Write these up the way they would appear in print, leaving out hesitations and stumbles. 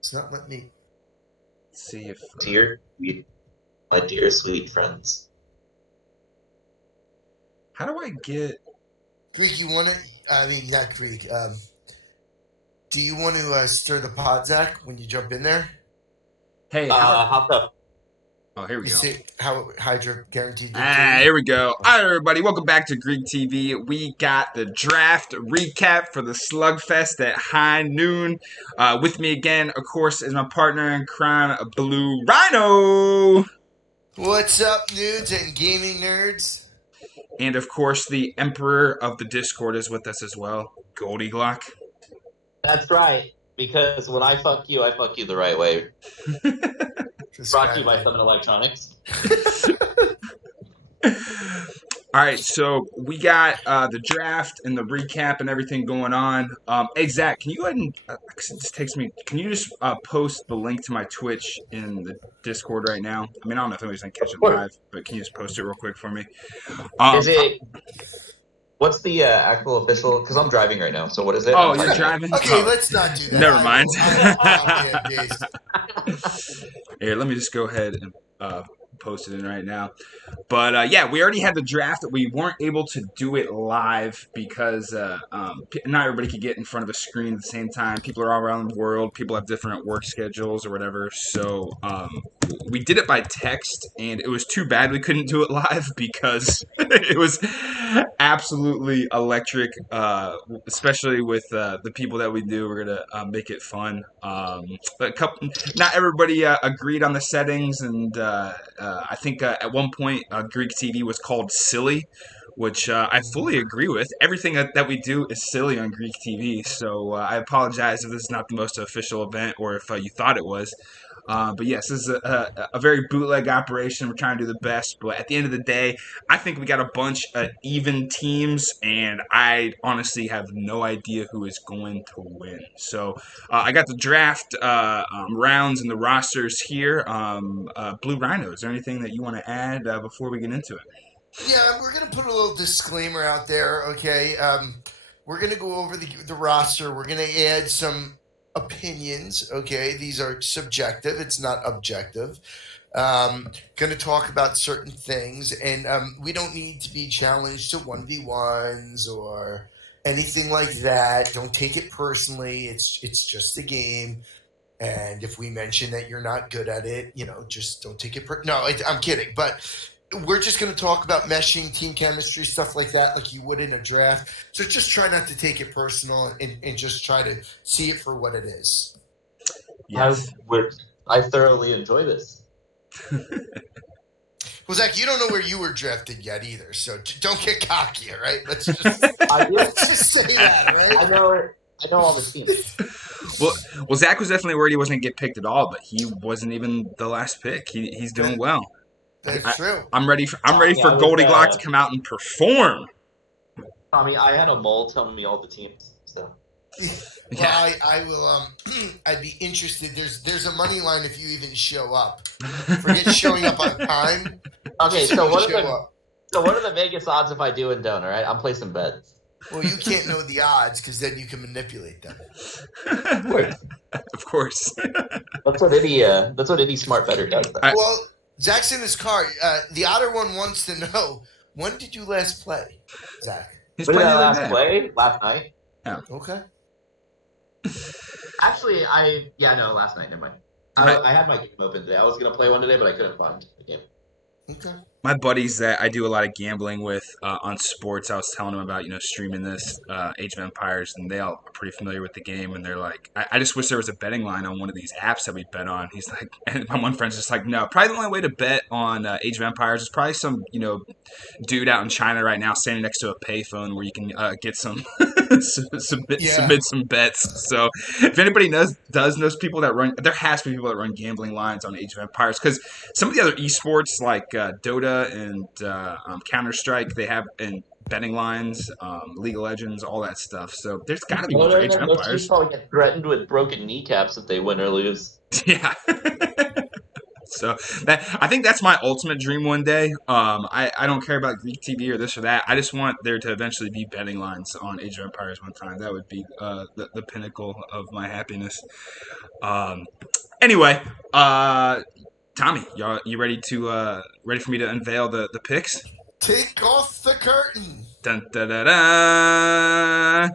It's not letting me. Let's see if My dear sweet friends. how do I get? Greek, you want to? I mean, not Greek. Do you want to stir the pot, Zach, when you jump in there? Hey, How the oh, here we You go. see how Hydra guaranteed Ah, victory? here we go. All right, everybody, welcome back to Greek TV. We got the draft recap for the Slugfest at high noon. With me again, of course, is my partner in crime, Blue Rhino. What's up, nudes and gaming nerds? And of course, the Emperor of the Discord is with us as well, Goldie Glock. That's right. Because when I fuck you the right way. Brought to you by Summon Electronics. All right, so we got the draft and the recap and everything going on. Hey, Zach, can you go ahead and this takes me? Can you just post the link to my Twitch in the Discord right now? I mean, I don't know if anybody's gonna catch it live, but can you just post it real quick for me? Is it? What's the actual official? Because I'm driving right now. So what is it? Oh, you're driving? Okay, Oh. let's not do that. Never mind. Here, let me just go ahead and post it in right now. But yeah, we already had the draft. We weren't able to do it live because not everybody could get in front of a screen at the same time. People are all around the world. People have different work schedules or whatever. So we did it by text, and it was too bad we couldn't do it live because it was absolutely electric, especially with the people that we do. We're going to make it fun. But not everybody agreed on the settings, and I think at one point Greek TV was called silly, which I fully agree with. Everything that we do is silly on Greek TV, so I apologize if this is not the most official event or if you thought it was. But yes, this is a very bootleg operation. We're trying to do the best, but at the end of the day, I think we got a bunch of even teams, and I honestly have no idea who is going to win. So I got the draft rounds and the rosters here. Blue Rhino, is there anything that you want to add before we get into it? Yeah, we're gonna put a little disclaimer out there. Okay, we're gonna go over the roster. We're gonna add some opinions. Okay, these are subjective. It's not objective. Going to talk about certain things, and we don't need to be challenged to 1v1s or anything like that. Don't take it personally. It's just a game. And if we mention that you're not good at it, just don't take it. No, I'm kidding. But we're just going to talk about meshing, team chemistry, stuff like that, like you would in a draft. So just try not to take it personal and just try to see it for what it is. Yes. I thoroughly enjoy this. Well, Zach, you don't know where you were drafted yet either, so don't get cocky, all right? Let's just say that, right? I know all the teams. Well, Zach was definitely worried he wasn't going to get picked at all, but he wasn't even the last pick. He's doing well. That's true. I'm ready for Goldie Glock to come out and perform. Tommy, I had a mole tell me all the teams. So. Well, I will. I'd be interested. There's a money line if you even show up. Forget showing up on time. Okay, so what are the Vegas odds if I do and don't? All right, I'm placing bets. Well, you can't know the odds because then you can manipulate them. Of course. That's what any smart bettor does. Well, Zach's in his car. The other one wants to know, when did you last play, Zach? When did I last play? Last night. Yeah. Okay. Actually, last night. Never mind. I had my game open today. I was gonna play one today, but I couldn't find the game. Okay. My buddies that I do a lot of gambling with on sports, I was telling them about, streaming this Age of Empires, and they all are pretty familiar with the game, and they're like, I just wish there was a betting line on one of these apps that we bet on. He's like, and my one friend's just like, no, probably the only way to bet on Age of Empires is probably some, dude out in China right now standing next to a payphone where you can get some submit some bets. So if anybody knows people that run, there has to be people that run gambling lines on Age of Empires, because some of the other esports like Dota and Counter-Strike, they have in betting lines, League of Legends, all that stuff. So there's got to be one for Age of Empires. Those probably get threatened with broken kneecaps if they win or lose. Yeah. So I think that's my ultimate dream one day. I don't care about Greek TV or this or that. I just want there to eventually be betting lines on Age of Empires one time. That would be the pinnacle of my happiness. Anyway, Tommy, you ready for me to unveil the picks? Take off the curtain. Dun, da, da, da.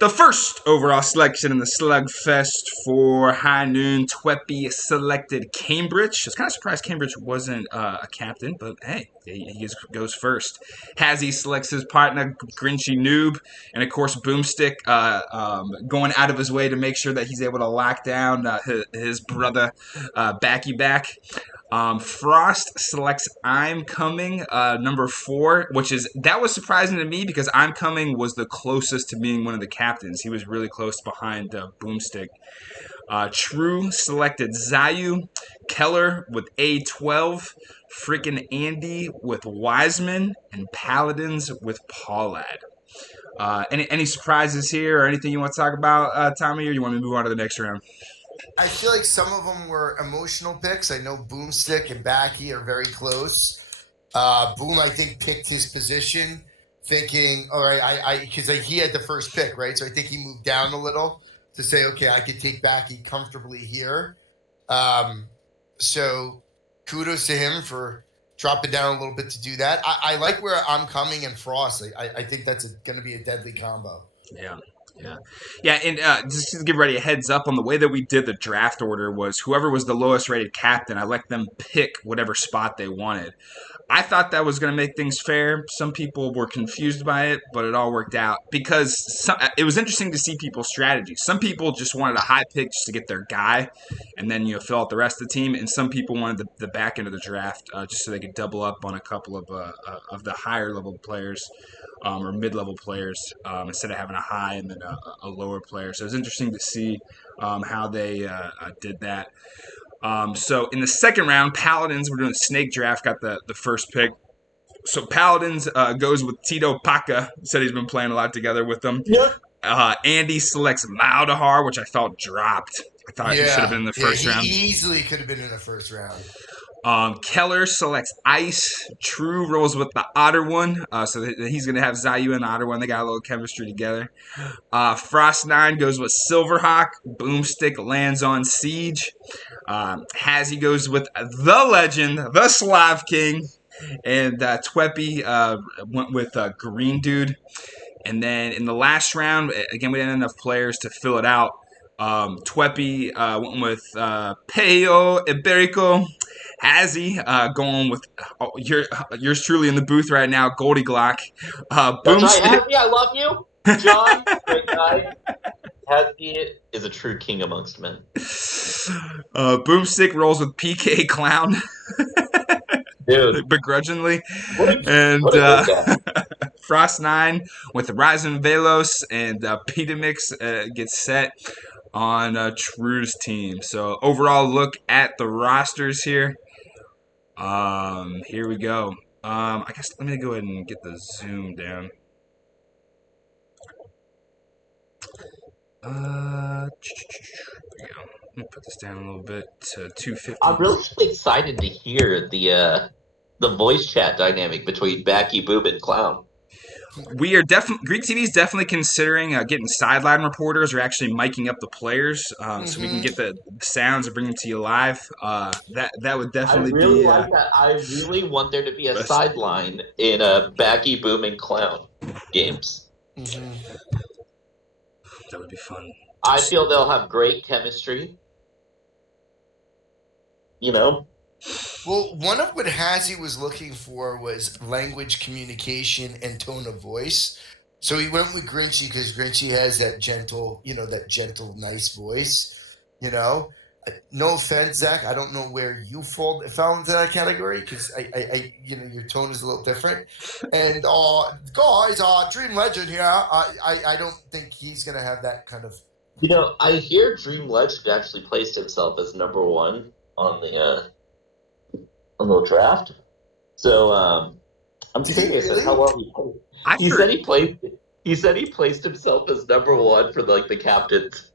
The first overall selection in the Slugfest for High Noon, Tweppy selected Cambridge. I was kind of surprised Cambridge wasn't a captain, but hey, he goes first. Hazzy selects his partner, Grinchy Noob, and of course Boomstick going out of his way to make sure that he's able to lock down his brother Backy Back. Frost selects I'm Coming, number 4, that was surprising to me because I'm Coming was the closest to being one of the captains. He was really close behind Boomstick. True selected Zayu, Keller with A12, freaking Andy with Wiseman, and Paladins with Paulad. Any surprises here or anything you want to talk about, Tommy, or you want me to move on to the next round? I feel like some of them were emotional picks. I know Boomstick and Backy are very close. Boom, I think, picked his position, thinking, all right, because he had the first pick, right? So I think he moved down a little to say, okay, I could take Backy comfortably here. So kudos to him for dropping down a little bit to do that. I like where I'm Coming and Frost. I think that's going to be a deadly combo. Yeah, and just to give everybody a heads up on the way that we did the draft order was whoever was the lowest rated captain, I let them pick whatever spot they wanted. I thought that was going to make things fair. Some people were confused by it, but it all worked out because it was interesting to see people's strategies. Some people just wanted a high pick just to get their guy, and then fill out the rest of the team. And some people wanted the back end of the draft just so they could double up on a couple of the higher level players. Or mid-level players instead of having a high and then a lower player. So it was interesting to see how they did that. So in the second round, Paladins, we're doing a snake draft, got the first pick. So Paladins goes with Tito Paca. Said he's been playing a lot together with them. Yep. Andy selects Maldahar, which I thought dropped. I thought he should have been in the first round. He easily could have been in the first round. Keller selects Ice. True rolls with the Otter one. So he's going to have Zayu and the Otter one. They got a little chemistry together. Frost 9 goes with Silverhawk. Boomstick lands on Siege. Hazzy goes with the legend, the Slav King. And Tweppy went with Green Dude. And then in the last round, again, we didn't have enough players to fill it out. Tweppy went with Peyo Iberico. Hazzy going with yours truly in the booth right now, Goldie Glock. That's right, Hazzy, I love you. John, great guy. Hazzy is a true king amongst men. Boomstick rolls with PK Clown. Dude. Begrudgingly. What a Frost 9 with Ryzen Velos and Petamix gets set on True's team. So overall look at the rosters here. Here we go. I guess let me go ahead and get the zoom down. There we go. Let me put this down a little bit to 250. I'm really excited to hear the voice chat dynamic between Backy, Boob, and Clown. We are definitely Greek TV is definitely considering getting sideline reporters or actually miking up the players so we can get the sounds and bring them to you live. That would definitely be. I really like that. I really want there to be a sideline in Backy, Boom, and Clown games. Mm-hmm. That would be fun. I feel they'll have great chemistry. Well, one of what Hazzy was looking for was language communication and tone of voice. So he went with Grinchy because Grinchy has that gentle, nice voice. No offense, Zach. I don't know where you fell into that category because I your tone is a little different. And guys, Dream Legend here. I don't think he's gonna have that kind of. I hear Dream Legend actually placed himself as number 1 on the draft. So I'm curious at how well he played. He said he placed himself as number 1 for the captains.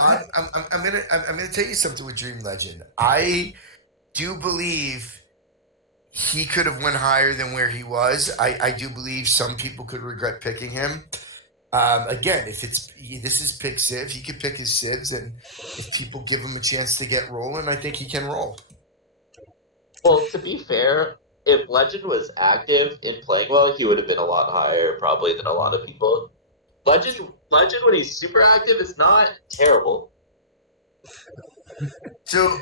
I'm gonna tell you something with Dream Legend. I do believe he could have went higher than where he was. I do believe some people could regret picking him. Again, if this is pick Civ, he could pick his Civs, and if people give him a chance to get rolling, I think he can roll. Well, to be fair, if Legend was active in playing well, he would have been a lot higher probably than a lot of people. Legend when he's super active is not terrible. So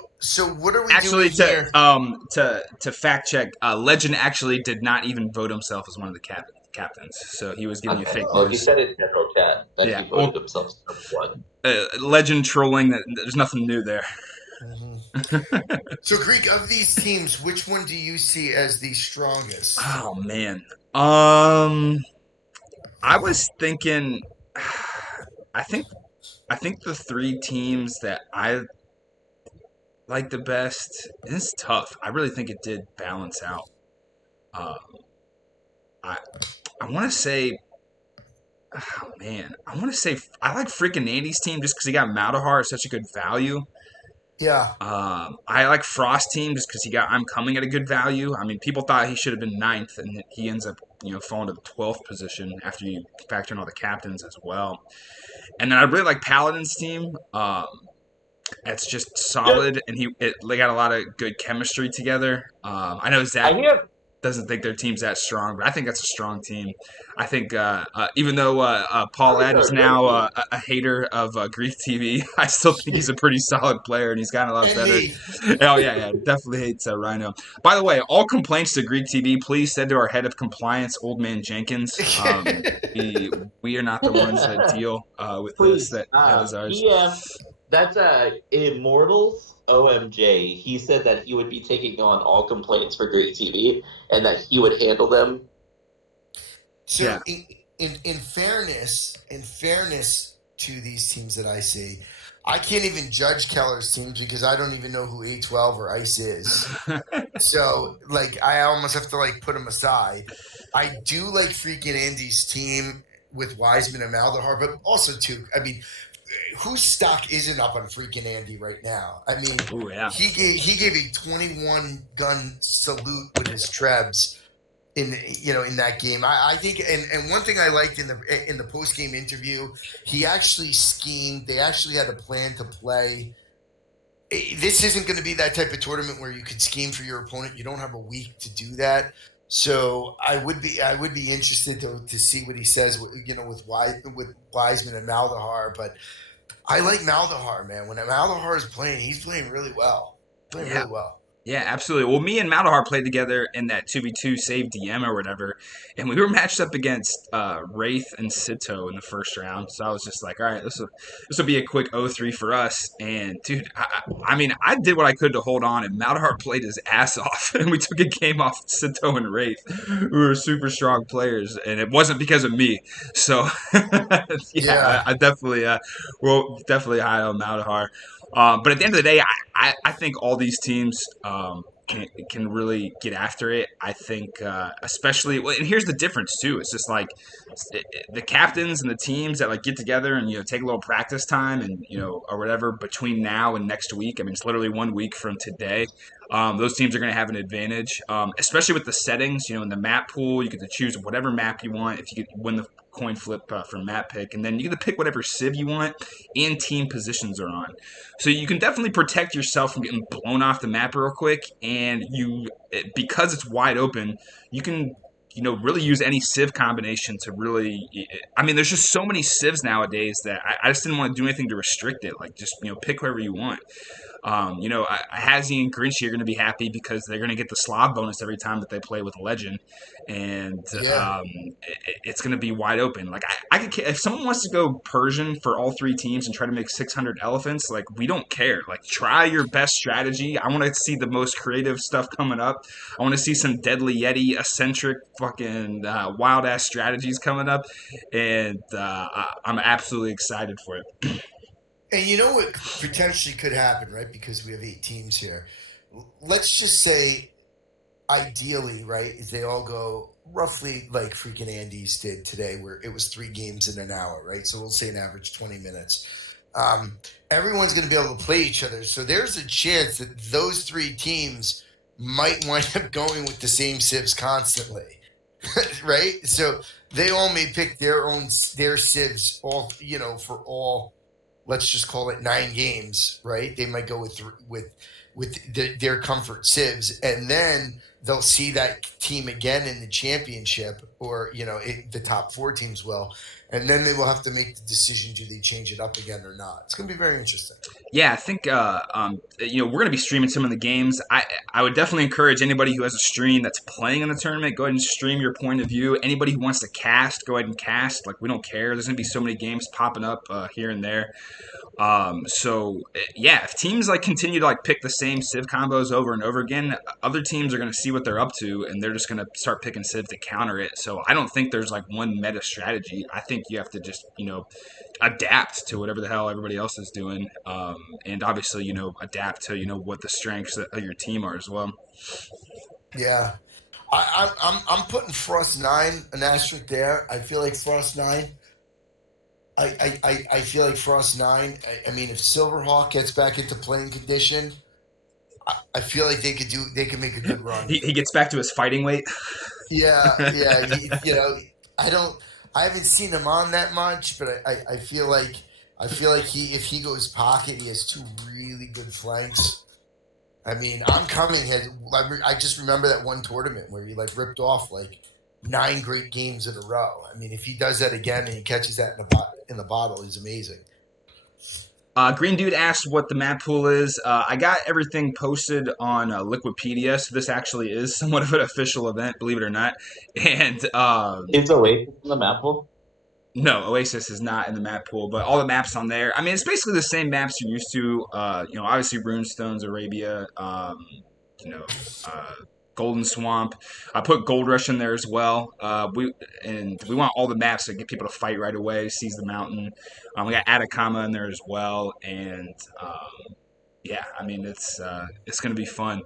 what are we actually doing here? To fact check, Legend actually did not even vote himself as one of the captains, so he was giving you fake Well, news. he said in general chat that he voted himself number one. Legend trolling. There's nothing new there. Mm-hmm. So, Greek, of these teams, which one do you see as the strongest? Oh man, I was thinking. I think the three teams that I like the best. It's tough. I really think it did balance out. I want to say. Oh man, I want to say I like freaking Andy's team just because he got Maldahar at such a good value. Yeah. I like Frost team just because he got I'm coming at a good value. I mean, people thought he should have been 9th, and he ends up falling to the 12th position after you factor in all the captains as well. And then I really like Paladin's team. It's just solid, and they got a lot of good chemistry together. I know Zach doesn't think their team's that strong, but I think that's a strong team. I think even though Paul Ed is now a hater of GreekTV, I still think he's a pretty solid player, and he's gotten a lot better. Oh yeah, definitely hates Rhino. By the way, all complaints to GreekTV, please send to our head of compliance, Old Man Jenkins. We are not the ones that deal with please, this. That is ours. That's Immortals OMJ. He said that he would be taking on all complaints for GreekTV and that he would handle them. So, in fairness to these teams that I see, I can't even judge Keller's teams because I don't even know who A12 or Ice is. So, I almost have to put him aside. I do like freaking Andy's team with Wiseman and Maldahar, but also too, I mean, whose stock isn't up on freaking Andy right now? I mean, he gave a 21 gun salute with his Trebs in that game. I think, and one thing I liked in the post game interview, he actually schemed. They actually had a plan to play. This isn't going to be that type of tournament where you could scheme for your opponent. You don't have a week to do that. So I would be interested to see what he says, with Wiseman and Maldahar. But I like Maldahar, man. When Maldahar is playing, he's playing really well. Really well. Yeah, absolutely. Well, me and Maldahar played together in that 2v2 save DM or whatever, and we were matched up against Wraith and Sito in the first round. So I was just like, all right, this will be a quick 0-3 for us. And dude, I mean, I did what I could to hold on, and Maldahar played his ass off, and we took a game off Sito and Wraith, who were super strong players, and it wasn't because of me. So I definitely will definitely high on Maldahar. But at the end of the day, I think all these teams can really get after it. I think especially, and here's the difference too. It's just like the captains and the teams that get together and take a little practice time and or whatever between now and next week. I mean, it's literally 1 week from today. Those teams are going to have an advantage, especially with the settings. In the map pool, you get to choose whatever map you want. If you could win the coin flip for map pick, and then you get to pick whatever civ you want, and team positions are on. So you can definitely protect yourself from getting blown off the map real quick, and because it's wide open, you can really use any civ combination to really. I mean, there's just so many civs nowadays that I just didn't want to do anything to restrict it. Just pick whoever you want. Hazy and Grinchy are going to be happy because they're going to get the Slav bonus every time that they play with Legend, and it's going to be wide open. I could, if someone wants to go Persian for all three teams and try to make 600 elephants, we don't care. Try your best strategy. I want to see the most creative stuff coming up. I want to see some Deadly Yeti eccentric fucking wild ass strategies coming up, and I'm absolutely excited for it. And you know what potentially could happen, right? Because we have 8 teams here. Let's just say, ideally, right, is they all go roughly like freaking Andy's did today, where it was 3 games in an hour, right? So we'll say an average 20 minutes. everyone's going to be able to play each other. So there's a chance that those three teams might wind up going with the same civs constantly, right? So they all may pick their civs all for all. Let's just call it 9 games, right? They might go with their comfort civs, and then they'll see that team again in the championship, or the top 4 teams will, and then they will have to make the decision: do they change it up again or not? It's going to be very interesting. Yeah, I think we're going to be streaming some of the games. I would definitely encourage anybody who has a stream that's playing in the tournament, go ahead and stream your point of view. Anybody who wants to cast, go ahead and cast. Like, we don't care. There's going to be so many games popping up here and there. If teams like continue to like pick the same civ combos over and over again, other teams are going to see what they're up to, and they're just going to start picking civ to counter it. So I don't think there's like one meta strategy. I think you have to just adapt to whatever the hell everybody else is doing, and obviously adapt to what the strengths of your team are as well. Yeah, I'm putting Frost 9 an asterisk there. I feel like Frost 9. I feel like Frost 9. I mean, if Silverhawk gets back into playing condition, I feel like they could make a good run. He gets back to his fighting weight. Yeah. I haven't seen him on that much, but I feel like if he goes pocket, he has 2 really good flanks. I mean, I just remember that one tournament where he like ripped off like 9 great games in a row. I mean, if he does that again and he catches that in the bottle, he's amazing. Green Dude asked what the map pool is. I got everything posted on Liquipedia, so this actually is somewhat of an official event, believe it or not. And is Oasis in the map pool? No, Oasis is not in the map pool, but all the maps on there. I mean, it's basically the same maps you're used to. Obviously Runestones, Arabia, Golden Swamp. I put Gold Rush in there as well. We want all the maps to get people to fight right away. Seize the Mountain. We got Atacama in there as well, and I mean it's going to be fun.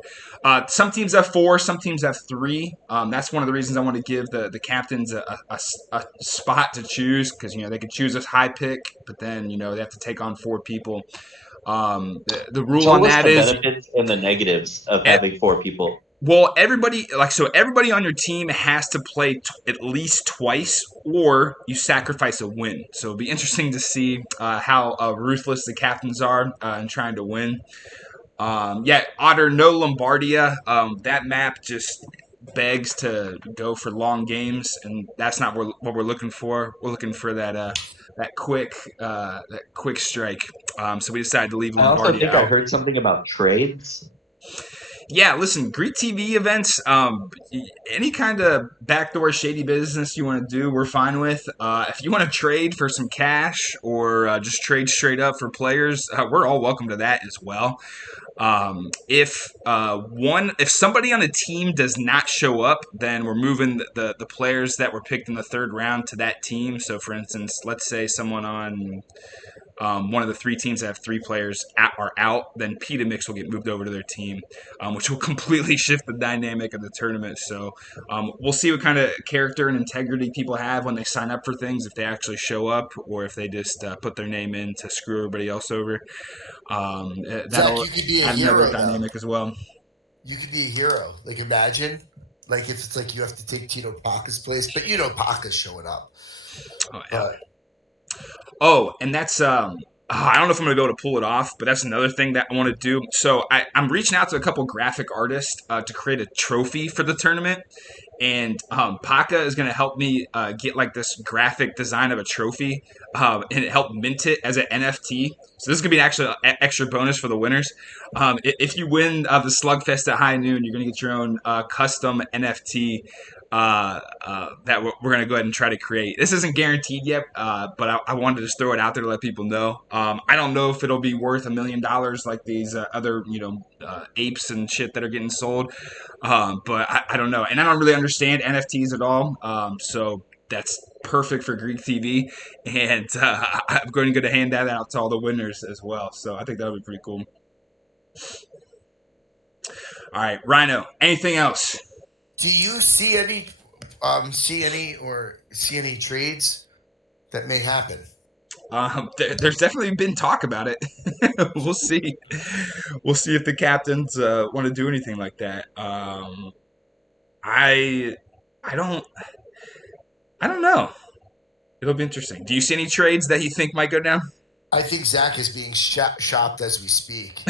Some teams have 4, some teams have 3. That's one of the reasons I want to give the captains a spot to choose, because they could choose a high pick, but then they have to take on 4 people. The rule on that is the benefits and the negatives of having 4 people. Well, everybody on your team has to play at least twice, or you sacrifice a win. So it'll be interesting to see how ruthless the captains are in trying to win. Otter, no Lombardia. That map just begs to go for long games, and that's not what we're looking for. We're looking for that quick strike. So we decided to leave Lombardia. I also think I heard something about trades. Yeah, listen, GreekTV events, any kind of backdoor shady business you want to do, we're fine with. If you want to trade for some cash, or just trade straight up for players, we're all welcome to that as well. If somebody on a team does not show up, then we're moving the players that were picked in the 3rd round to that team. So, for instance, let's say someone on one of the 3 teams that have 3 players are out, then Peta Mix will get moved over to their team, which will completely shift the dynamic of the tournament. So we'll see what kind of character and integrity people have when they sign up for things, if they actually show up, or if they just put their name in to screw everybody else over. Zach, you could be a hero dynamic as well. You could be a hero. Like, imagine, like, if it's like you have to take Tito Paca's place, but Paca's showing up. Oh, yeah. And that's I don't know if I'm going to be able to pull it off, but that's another thing that I want to do. So I'm reaching out to a couple graphic artists to create a trophy for the tournament. And Paca is going to help me get like this graphic design of a trophy and help mint it as an NFT. So this is going to be an actual extra bonus for the winners. If you win the Slugfest at high noon, you're going to get your own custom NFT that we're going to go ahead and try to create. This isn't guaranteed yet, but I wanted to just throw it out there to let people know. I don't know if it'll be worth $1 million like these other apes and shit that are getting sold, but I don't know, and I don't really understand NFTs at all. So that's perfect for GreekTV, and I'm going to hand that out to all the winners as well. So I think that'll be pretty cool. All right, Rhino. Anything else? Do you see any trades that may happen? There's definitely been talk about it. We'll see. We'll see if the captains want to do anything like that. I don't know. It'll be interesting. Do you see any trades that you think might go down? I think Zach is being shopped as we speak.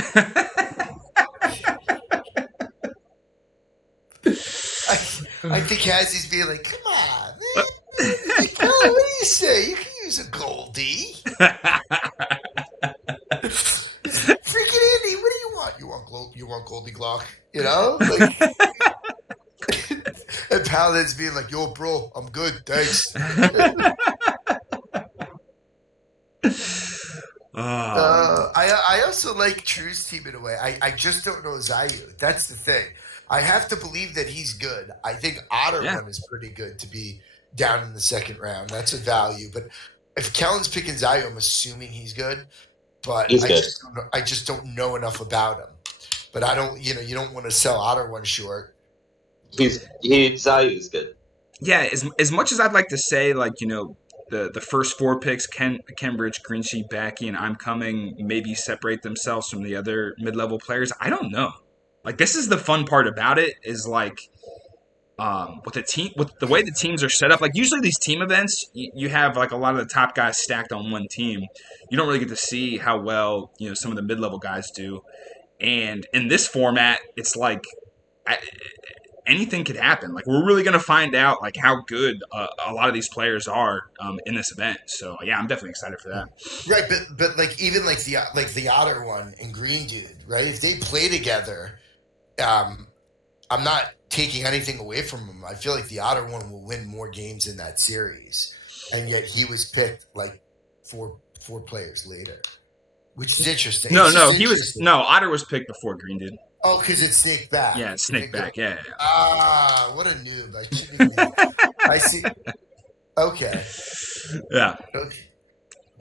I think Cassie's being like, come on, man. Like, what do you say? You can use a Goldie. Freaking Andy, what do you want? You want Goldie Glock? You know? Like, and Paladin's being like, yo, bro, I'm good. Thanks. I also like True's team in a way. I just don't know Zayu. That's the thing. I have to believe that he's good. I think Otterman is pretty good to be down in the second round. That's a value. But if Kellen's picking Zayu, I'm assuming he's good. But I just don't know enough about him. But I don't, you don't want to sell Otterman short. Zayu is good. Yeah, as much as I'd like to say, like, the first 4 picks, Cambridge, Greensheet, Backy, and I'm Coming, maybe separate themselves from the other mid-level players. I don't know. Like, this is the fun part about it, is like, with the way the teams are set up. Like, usually these team events, you have like a lot of the top guys stacked on one team. You don't really get to see how well some of the mid-level guys do. And in this format, it's like anything could happen. Like, we're really going to find out like how good a lot of these players are in this event. So yeah, I'm definitely excited for that. Right, but like even like the Otter one and Green Dude, right? If they play together, I'm not taking anything away from them. I feel like the Otter one will win more games in that series, and yet he was picked like four players later, which is interesting. Otter was picked before Green Dude. Oh, because it's Snake Back. Yeah, it's Snake Back. Yeah. What a noob! I shouldn't have. I see. Okay. Yeah. Okay.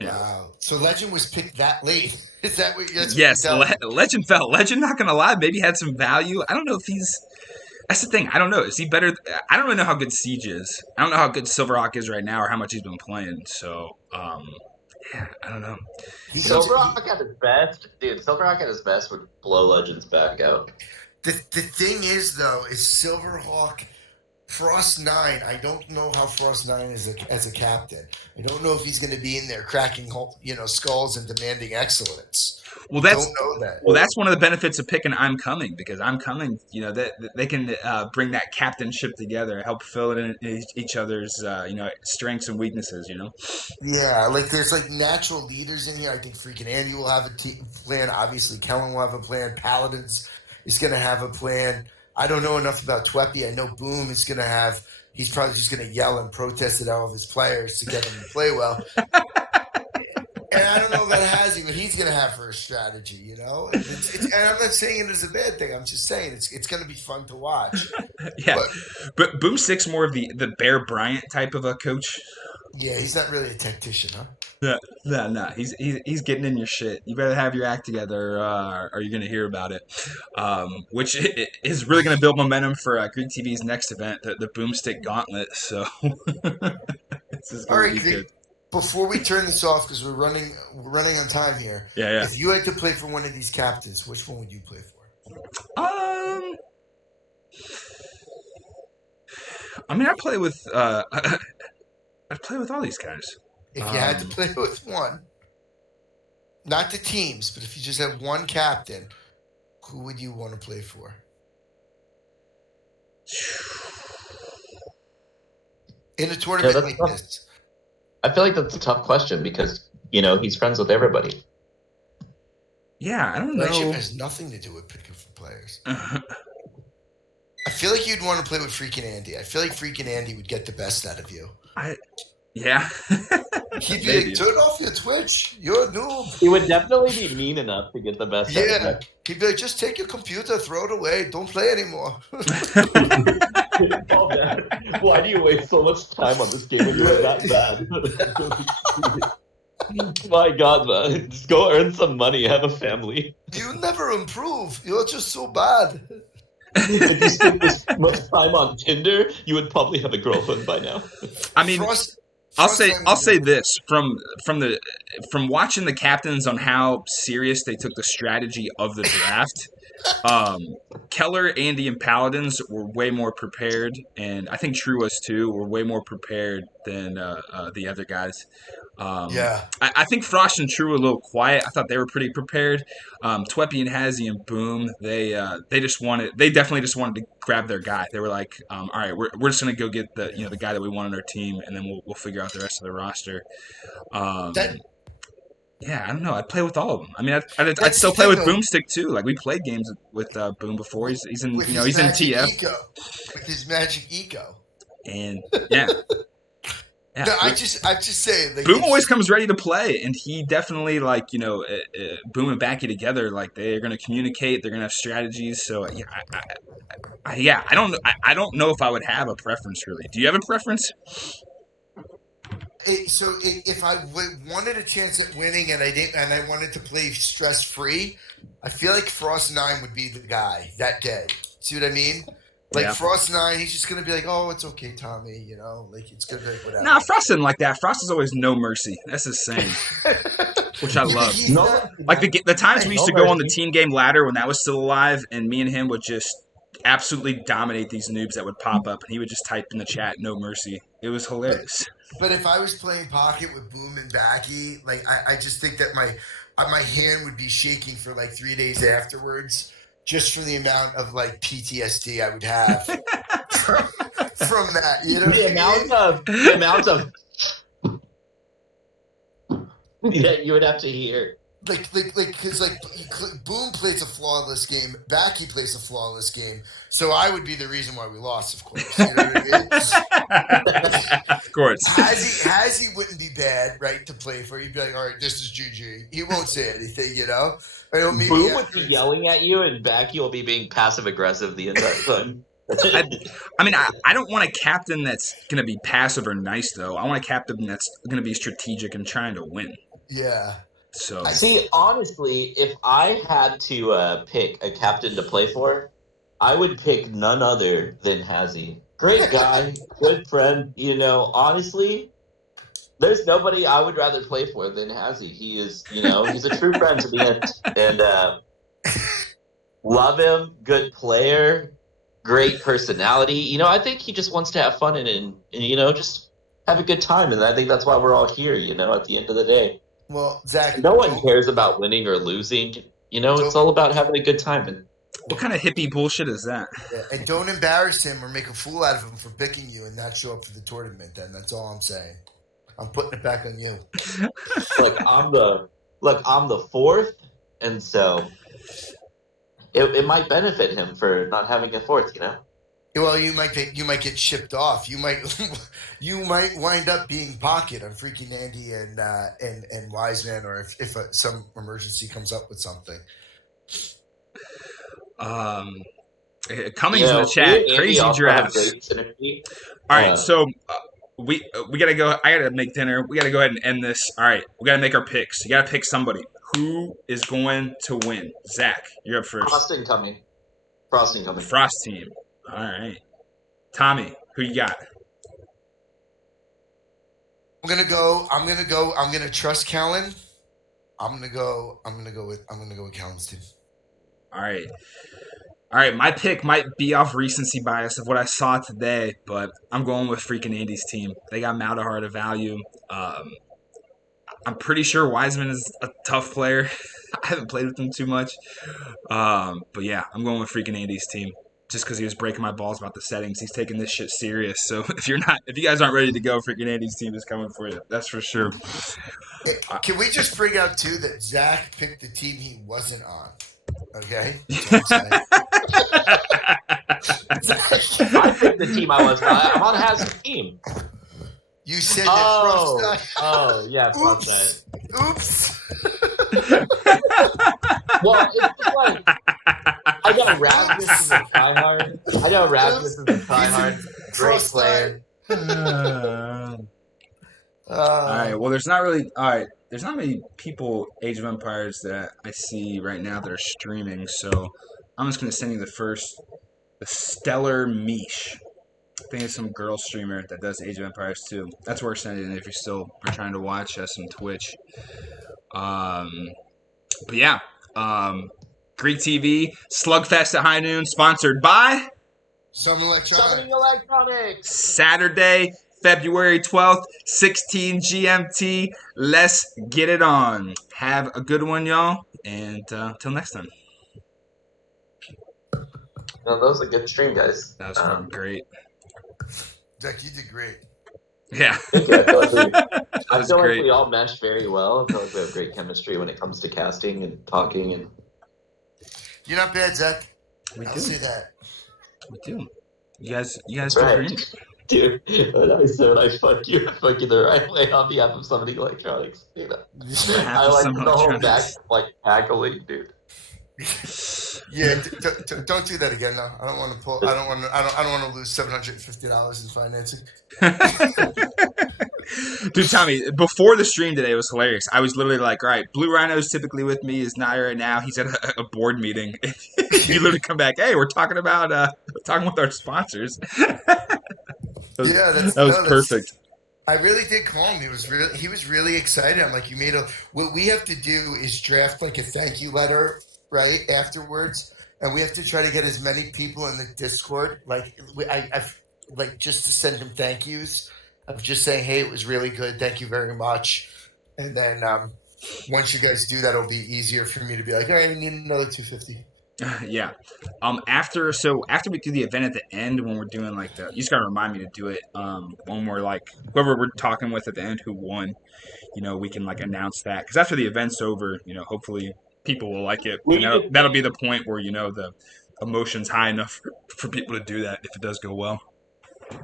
Yeah. Wow. So Legend was picked that late. Is that what? Yes, Legend fell. Legend, not gonna lie, maybe had some value. I don't know if he's. That's the thing. I don't know. Is he better? I don't really know how good Siege is. I don't know how good Silverhawk is right now, or how much he's been playing. So, yeah, I don't know. Silverhawk at his best, dude. Silverhawk at his best would blow Legends back out. The thing is, though, is Silverhawk. Frost 9, I don't know how Frost 9 is as a captain. I don't know if he's going to be in there cracking, skulls and demanding excellence. Well, that's one of the benefits of picking I'm Coming, because I'm Coming, they can bring that captainship together, help fill it in each other's, strengths and weaknesses, Yeah, like there's like natural leaders in here. I think freaking Andy will have a plan. Obviously, Kellen will have a plan. Paladins is going to have a plan. I don't know enough about Tweppy. I know Boom is going to have – he's probably just going to yell and protest at all of his players to get them to play well. And I don't know about Hazzy, what he's going to have for a strategy, And I'm not saying it as a bad thing. I'm just saying it's going to be fun to watch. Yeah, but Boom Stick's more of the Bear Bryant type of a coach. Yeah, he's not really a tactician, huh? No. He's getting in your shit. You better have your act together, or you're going to hear about it. Which is really going to build momentum for GreekTV's next event, the Boomstick Gauntlet. So this is going to be good. Before we turn this off, because we're running on time here. Yeah. If you had to play for one of these captains, which one would you play for? I mean, I'd play with all these guys. If you had to play with one, not the teams, but if you just had one captain, who would you want to play for? In a tournament like this. I feel like that's a tough question because, he's friends with everybody. Yeah, I don't know. Friendship has nothing to do with picking for players. I feel like you'd want to play with freaking Andy. I feel like freaking Andy would get the best out of you. Yeah. He'd be like, turn off your Twitch. You're a noob. He would definitely be mean enough to get the best out of you. He'd be like, just take your computer, throw it away. Don't play anymore. Why do you waste so much time on this game when you're that bad? My God, man. Just go earn some money, have a family. You never improve. You're just so bad. If you spent this much time on Tinder, you would probably have a girlfriend by now. I mean, I'll say this from watching the captains on how serious they took the strategy of the draft. Keller, Andy, and Paladins were way more prepared, and I think True was too. Were way more prepared than the other guys. Yeah. I think Frost and True were a little quiet. I thought they were pretty prepared. Tweppy and Hazzy and Boom, they definitely just wanted to grab their guy. They were like, all right, we're just gonna go get the guy that we want on our team, and then we'll figure out the rest of the roster. Yeah, I don't know. I'd play with all of them. I mean, I'd still play with Boomstick too. Like we played games with Boom before. He's in he's in TF with his magic eco. And yeah. Yeah, no, I'm just saying. Like, Boom always comes ready to play, and he definitely Boom and Backy together. Like they're going to communicate, they're going to have strategies. So yeah, I don't know if I would have a preference really. Do you have a preference? If I wanted a chance at winning and I wanted to play stress free, I feel like Frost 9 would be the guy that day. See what I mean? Like Frost 9, he's just gonna be like, "Oh, it's okay, Tommy," like it's gonna be whatever. Nah, Frost isn't like that. Frost is always no mercy. That's his saying, which I love. Like the times we used to go on the team game ladder when that was still alive, and me and him would just absolutely dominate these noobs that would pop up, and he would just type in the chat, "No mercy." It was hilarious. But if I was playing pocket with Boom and Backy, like I just think that my hand would be shaking for like 3 days afterwards. Just from the amount of like PTSD I would have from that, the amount of that you would have to hear. Because Boom plays a flawless game, Backy plays a flawless game, so I would be the reason why we lost, of course. You know what I mean? Of course. Hazzy wouldn't be bad, right, to play for. He'd be like, all right, this is GG. He won't say anything, Boom would be yelling at you, and Backy will be being passive aggressive the entire time. I don't want a captain that's going to be passive or nice, though. I want a captain that's going to be strategic and trying to win. Yeah. So see, honestly, if I had to pick a captain to play for, I would pick none other than Hazzy. Great guy, good friend. Honestly, there's nobody I would rather play for than Hazzy. He is, he's a true friend to the end, and love him. Good player, great personality. I think he just wants to have fun and just have a good time, and I think that's why we're all here. At the end of the day. Well, Zach, no one cares about winning or losing. It's all about having a good time. And what kind of hippie bullshit is that? Yeah, and don't embarrass him or make a fool out of him for picking you and not show up for the tournament. Then that's all I'm saying. I'm putting it back on you. Look, I'm the fourth, and so it might benefit him for not having a fourth. Well, you might get shipped off. You might wind up being pocket on freaking Andy and Wiseman, or if some emergency comes up with something. Cummings in the chat, crazy drafts. All right, so we gotta go. I gotta make dinner. We gotta go ahead and end this. All right, we gotta make our picks. You gotta pick somebody. Who is going to win? Zach, you're up first. Frosting coming. Frost team. All right, Tommy, who you got? I'm gonna trust Callan. I'm gonna go with Callan's team. All right. My pick might be off recency bias of what I saw today, but I'm going with freaking Andy's team. They got Maldahar to value. I'm pretty sure Wiseman is a tough player. I haven't played with him too much, but yeah, I'm going with freaking Andy's team. Just because he was breaking my balls about the settings. He's taking this shit serious. So if you guys aren't ready to go, freaking Andy's team is coming for you. That's for sure. Can we just bring out too that Zach picked the team he wasn't on? Okay. That's what I picked the team I was on. I'm on Hazard's team. You said that Frost. Oh yeah, Frost. Oops. Well, it's just like I know Rasmus is a tryhard. Great player. All right. Well, there's not many people Age of Empires that I see right now that are streaming. So I'm just gonna send you the Stellar Mish. I think it's some girl streamer that does Age of Empires too. That's worth sending if you still are trying to watch some Twitch. But yeah, GreekTV, Slugfest at high noon, sponsored by Some electronics. Summoning Electronics. Saturday, February 12th, 16 GMT. Let's get it on. Have a good one, y'all, and till next time. No, that was a good stream, guys. That was fun. Great. Jack, you did great. Yeah. Thank you. I feel was like great. we all mesh very well. I feel like we have great chemistry when it comes to casting and talking. And You're not bad, Zach. We I'll do. say that. We do. You guys do Right. great. Dude, when I said I fuck you the right way on behalf of Summoning Electronics. You know, I like Summoning the whole Electronics. back like cackling, dude. Yeah, don't do that again. No, I don't want to pull. I don't want to lose $750 in financing. Dude, Tommy, before the stream today, it was hilarious. I was literally like, all right, Blue Rhino's typically with me. Is Naya right now? He's at a board meeting. You literally come back, hey, we're talking about talking with our sponsors. That was perfect. I really did call him. He was really excited. I'm like, you made what we have to do is draft like a thank you letter right afterwards, and we have to try to get as many people in the Discord like I've like just to send him thank yous of just saying, hey, it was really good, thank you very much, and then once you guys do that, it'll be easier for me to be like, all right, we need another 250. Yeah. After we do the event at the end, when we're doing like you just gotta remind me to do it. When we're like whoever we're talking with at the end who won, we can like announce that because after the event's over, hopefully people will like it. And that'll be the point where the emotion's high enough for people to do that if it does go well.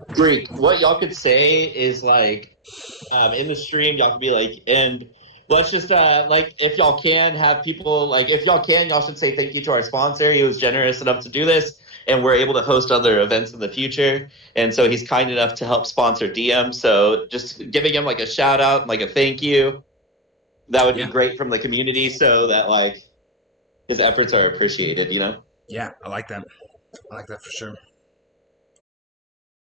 Greek, what y'all could say is like in the stream, y'all could be like, and let's just like if y'all can have people like if y'all can, y'all should say thank you to our sponsor. He was generous enough to do this, and we're able to host other events in the future. And so he's kind enough to help sponsor DM. So just giving him like a shout out, like a thank you, that would be great from the community, so that like his efforts are appreciated. Yeah, I like that. I like that for sure.